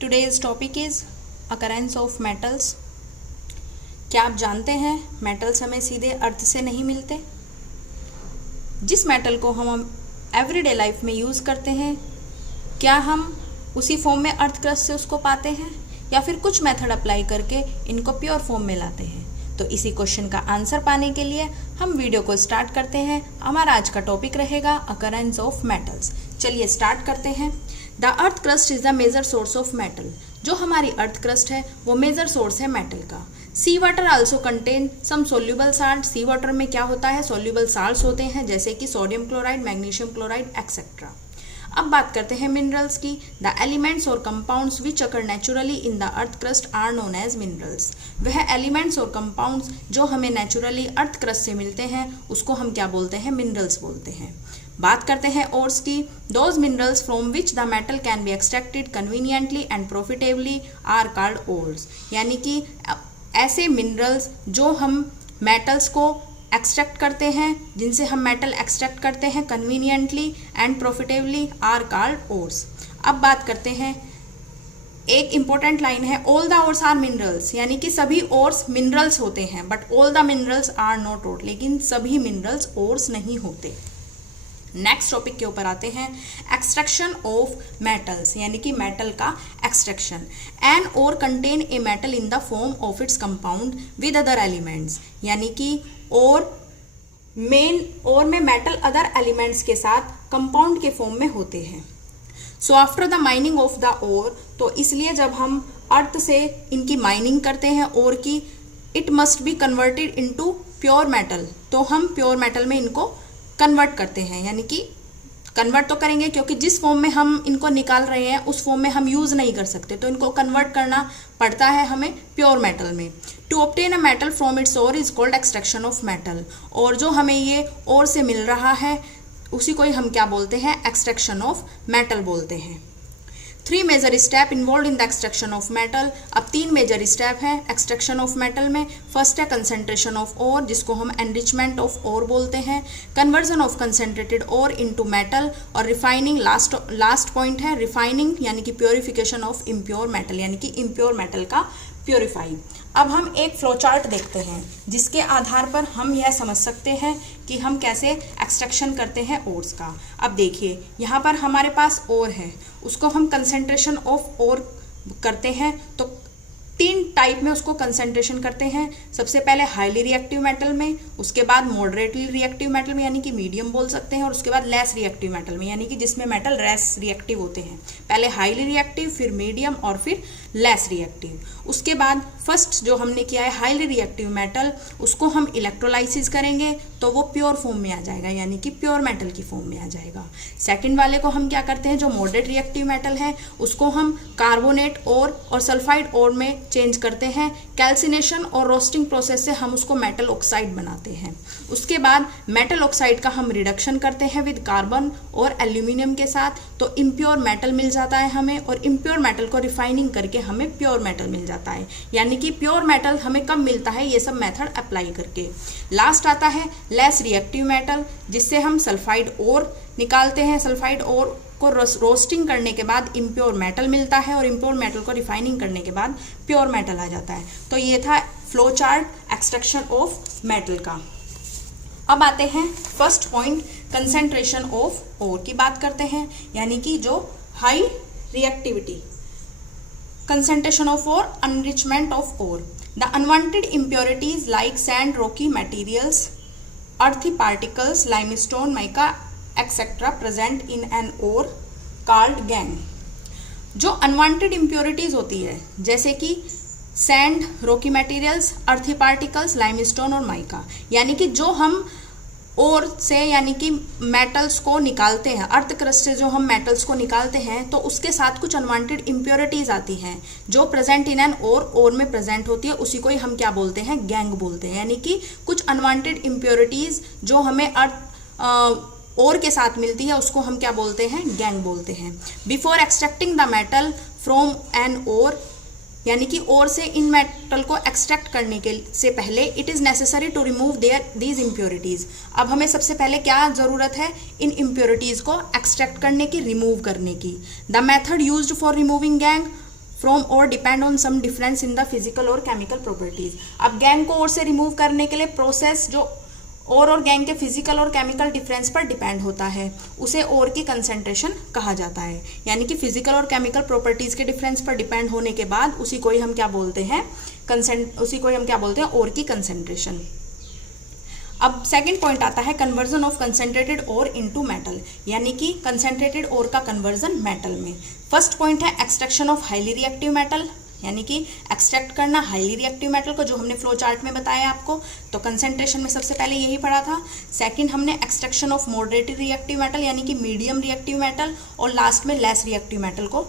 Today's topic is occurrence of metals. क्या आप जानते हैं मेटल्स हमें सीधे अर्थ से नहीं मिलते। जिस मेटल को हम एवरीडे लाइफ में यूज़ करते हैं, क्या हम उसी फॉर्म में अर्थ क्रस्ट से उसको पाते हैं या फिर कुछ मेथड अप्लाई करके इनको प्योर फॉर्म में लाते हैं। तो इसी क्वेश्चन का आंसर पाने के लिए हम वीडियो को स्टार्ट करते हैं। हमारा आज का टॉपिक रहेगा अकरेंस ऑफ मेटल्स। चलिए स्टार्ट करते हैं। The earth crust is the major source of metal. जो हमारी अर्थ क्रस्ट है वो मेजर सोर्स है मेटल का। Sea water also contain some soluble salt. Sea water में क्या होता है, सोल्यूबल साल्ट्स होते हैं जैसे कि sodium chloride, magnesium chloride etcetera. अब बात करते हैं मिनरल्स की। द एलिमेंट्स और compounds which occur naturally in the earth crust are known as minerals. वह एलिमेंट्स और कंपाउंड्स जो हमें नेचुरली अर्थ क्रस्ट से मिलते हैं उसको हम क्या बोलते हैं, मिनरल्स बोलते हैं। बात करते हैं ओर्स की। Those minerals from which the metal can be extracted conveniently and profitably are called ores. यानी कि ऐसे मिनरल्स जो हम मेटल्स को एक्सट्रैक्ट करते हैं, जिनसे हम मेटल एक्सट्रैक्ट करते हैं conveniently and profitably are called ores. अब बात करते हैं, एक इंपॉर्टेंट लाइन है, all the ores are minerals. यानी कि सभी ओर्स मिनरल्स होते हैं but all the minerals are not ore. लेकिन सभी मिनरल्स ओर्स नहीं होते। नेक्स्ट टॉपिक के ऊपर आते हैं, एक्सट्रैक्शन ऑफ मेटल्स। यानी कि मेटल का extraction. An ore contain a metal in the form of its compound with other elements. यानी कि और में मेटल अदर एलिमेंट्स के साथ कंपाउंड के फॉर्म में होते हैं। So after the mining of the ore, तो इसलिए जब हम अर्थ से इनकी माइनिंग करते हैं ओर की, it must be converted into pure metal. तो हम प्योर मेटल में इनको कन्वर्ट करते हैं। यानी कि कन्वर्ट तो करेंगे क्योंकि जिस फॉर्म में हम इनको निकाल रहे हैं उस फॉर्म में हम यूज़ नहीं कर सकते, तो इनको कन्वर्ट करना पड़ता है हमें प्योर मेटल में। To obtain a metal from its ore is called extraction of metal. और जो हमें ये ओर से मिल रहा है उसी को ही हम क्या बोलते हैं, एक्सट्रैक्शन ऑफ मेटल बोलते हैं। 3 major step involve in the extraction of metal. अब 3 मेजर स्टेप है एक्सट्रैक्शन ऑफ मेटल में। फर्स्ट है कंसंट्रेशन ऑफ ओर, जिसको हम एनरिचमेंट ऑफ ओर बोलते हैं। Conversion of concentrated ore into metal, और रिफाइनिंग लास्ट पॉइंट है रिफाइनिंग, यानी कि प्योरिफिकेशन ऑफ इम्प्योर मेटल, यानी कि इम्प्योर मेटल का प्योरीफाई। अब हम एक फ्लो चार्ट देखते हैं जिसके आधार पर हम यह समझ सकते हैं कि हम कैसे एक्सट्रैक्शन करते हैं ओर्स का। अब देखिए, यहाँ पर हमारे पास ओर है, उसको हम कंसंट्रेशन ऑफ ओर करते हैं। तो 3 टाइप में उसको कंसंट्रेशन करते हैं। सबसे पहले हाईली रिएक्टिव मेटल में, उसके बाद मॉडरेटली रिएक्टिव मेटल में यानी कि मीडियम बोल सकते हैं, और उसके बाद लेस रिएक्टिव मेटल में यानी कि जिसमें मेटल लेस रिएक्टिव होते हैं। पहले हाईली रिएक्टिव, फिर मीडियम और फिर लेस रिएक्टिव। उसके बाद फर्स्ट जो हमने किया है हाईली रिएक्टिव मेटल, उसको हम इलेक्ट्रोलाइसिस करेंगे तो वो प्योर फॉर्म में आ जाएगा, यानी कि प्योर मेटल की फॉर्म में आ जाएगा। सेकंड वाले को हम क्या करते हैं, जो मॉडरेट रिएक्टिव मेटल है उसको हम कार्बोनेट और सल्फाइड और में चेंज करते हैं। कैल्सिनेशन और रोस्टिंग प्रोसेस से हम उसको मेटल ऑक्साइड बनाते हैं। उसके बाद मेटल ऑक्साइड का हम रिडक्शन करते हैं विद कार्बन और एल्यूमिनियम के साथ, तो इम्प्योर मेटल मिल जाता है हमें, और इम्प्योर मेटल को रिफाइनिंग करके हमें प्योर मेटल मिल जाता है। यानी कि प्योर मेटल हमें कब मिलता है, ये सब मेथड अप्लाई करके। लास्ट आता है लेस रिएक्टिव मेटल, जिससे हम सल्फाइड और निकालते हैं। सल्फाइड और को रोस्टिंग करने के बाद इम्प्योर मेटल मिलता है, और इम्प्योर मेटल को रिफाइनिंग करने के बाद प्योर मेटल आ जाता है। तो ये था flow chart extraction of metal का। अब आते हैं first point, concentration of ore की बात करते हैं। यानी कि जो high reactivity, concentration of ore, enrichment of ore. The unwanted impurities like sand, rocky materials, earthy particles, limestone, mica, etc. present in an ore called gangue। जो unwanted impurities होती है जैसे कि सैंड, रॉकी मटेरियल्स, अर्थी particles, limestone और mica, यानी कि जो हम ओर से यानी कि मेटल्स को निकालते हैं, अर्थ क्रस्ट से जो हम मेटल्स को निकालते हैं, तो उसके साथ कुछ अनवांटेड इम्प्योरिटीज आती हैं जो प्रेजेंट इन एन ओर में प्रेजेंट होती है। उसी को ही हम क्या बोलते हैं, गैंग बोलते हैं। यानी कि कुछ अनवांटेड इम्प्योरिटीज जो हमें ओर के साथ मिलती है उसको हम क्या बोलते हैं, गैंग बोलते हैं। Before extracting the metal from an ore, यानी कि ओर से इन मेटल को एक्सट्रैक्ट करने के से पहले it is necessary to remove these impurities. अब हमें सबसे पहले क्या ज़रूरत है, इन इम्प्योरिटीज़ को एक्सट्रैक्ट करने की, रिमूव करने की। The method used for removing gangue from ore depend on some difference in the physical और केमिकल प्रॉपर्टीज। अब गैंग को और से रिमूव करने के लिए प्रोसेस जो और गैंग के फिजिकल और केमिकल डिफरेंस पर डिपेंड होता है उसे और की कंसेंट्रेशन कहा जाता है। यानी कि फिजिकल और केमिकल प्रॉपर्टीज के डिफरेंस पर डिपेंड होने के बाद उसी को ही हम क्या बोलते हैं, और की कंसेंट्रेशन। अब सेकंड पॉइंट आता है कन्वर्जन ऑफ कंसेंट्रेटेड और इनटू मेटल, यानी कि कंसेंट्रेटेड और का कन्वर्जन मेटल में। फर्स्ट पॉइंट है extraction of highly reactive metal, यानी कि एक्सट्रैक्ट करना हाईली रिएक्टिव मेटल को, जो हमने फ्लो चार्ट में बताया आपको, तो कंसेंट्रेशन में सबसे पहले यही पढ़ा था। सेकंड हमने extraction of moderate reactive metal, यानी कि मीडियम रिएक्टिव मेटल, और लास्ट में लेस रिएक्टिव मेटल को